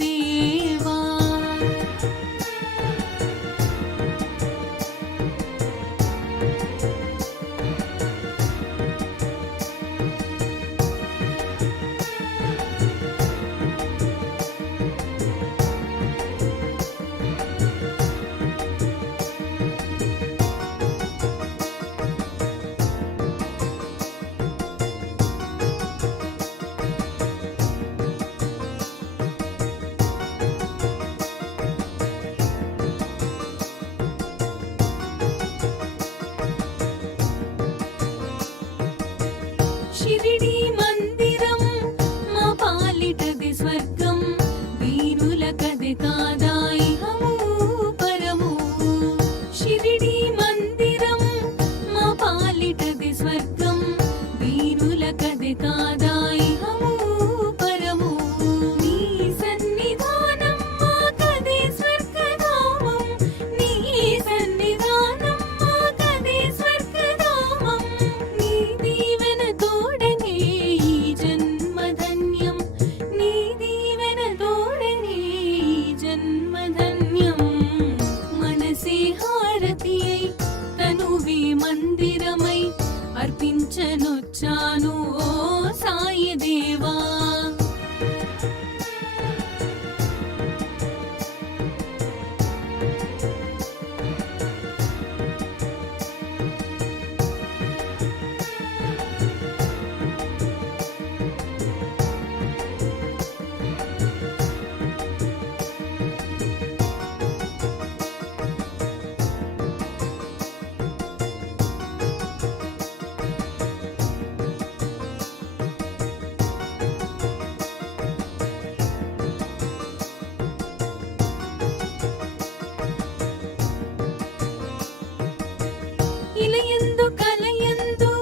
దేవా. షిరిడీ మందిరం మా పాలిటది స్వర్గం, వీరులకది కాదా ఇహము పరము. షిరిడీ మందిరం మా పాలిటది స్వర్గం, వీరులకది కాదా ఇహము పరము. నీ సన్నిధానం మాకది స్వర్గధామం, నీ సన్నిధానం మాకది స్వర్గధామం. నీ దీవెన తోడనే ఈ జన్మధన్యం, నీ దీవెన తోడనే ఈ జన్మధన్యం. మనసే హారతి అయి తనువి మందిరమై అర్పించనొచ్చాను ఓ సాయి దేవా. ఇలయందు కలయందు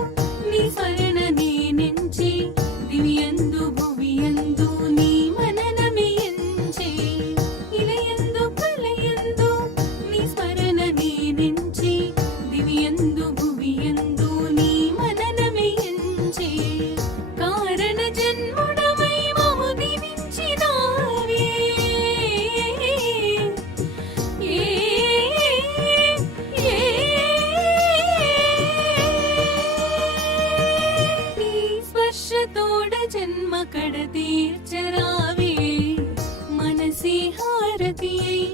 నీ స్మరణ నేనెంచి, దివ్యందు భువియందు నీ మననమే ఎంచి. ఇలయందు కలయందు నీ స్మరణ నేనెంచి, దివ్యందు భువియందు నీ మననమే ఎంచి. కారణ జన్ముడవై మము దీవించినావే, నీ స్పర్శతోడ జన్మ కడ తీర్చరావే. మనసే హారతి అయి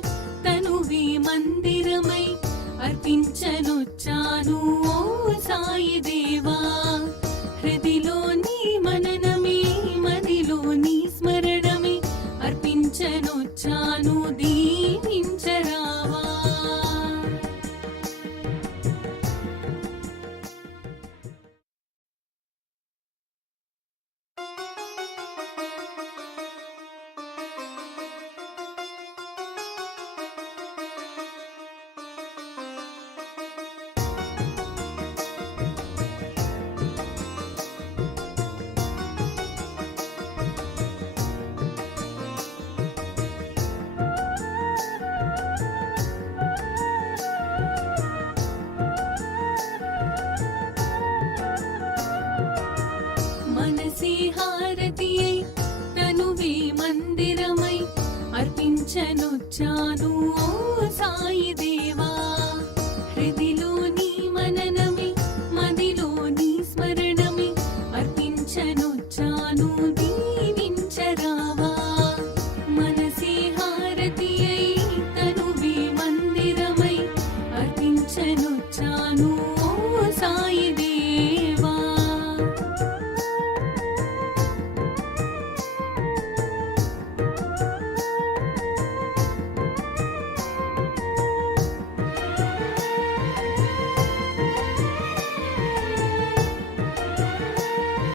తనువి మందిరమై అర్పించనొచ్చాను ఓ సాయి దేవా. హృదిలో నీ మననమే, మదిలో నీ స్మరణమే అర్పించనొచ్చాను, దీవించరావా. మనసే హారతి అయి తనువి మందిరమై అర్పించనొచ్చాను ఓ సాయి దేవా.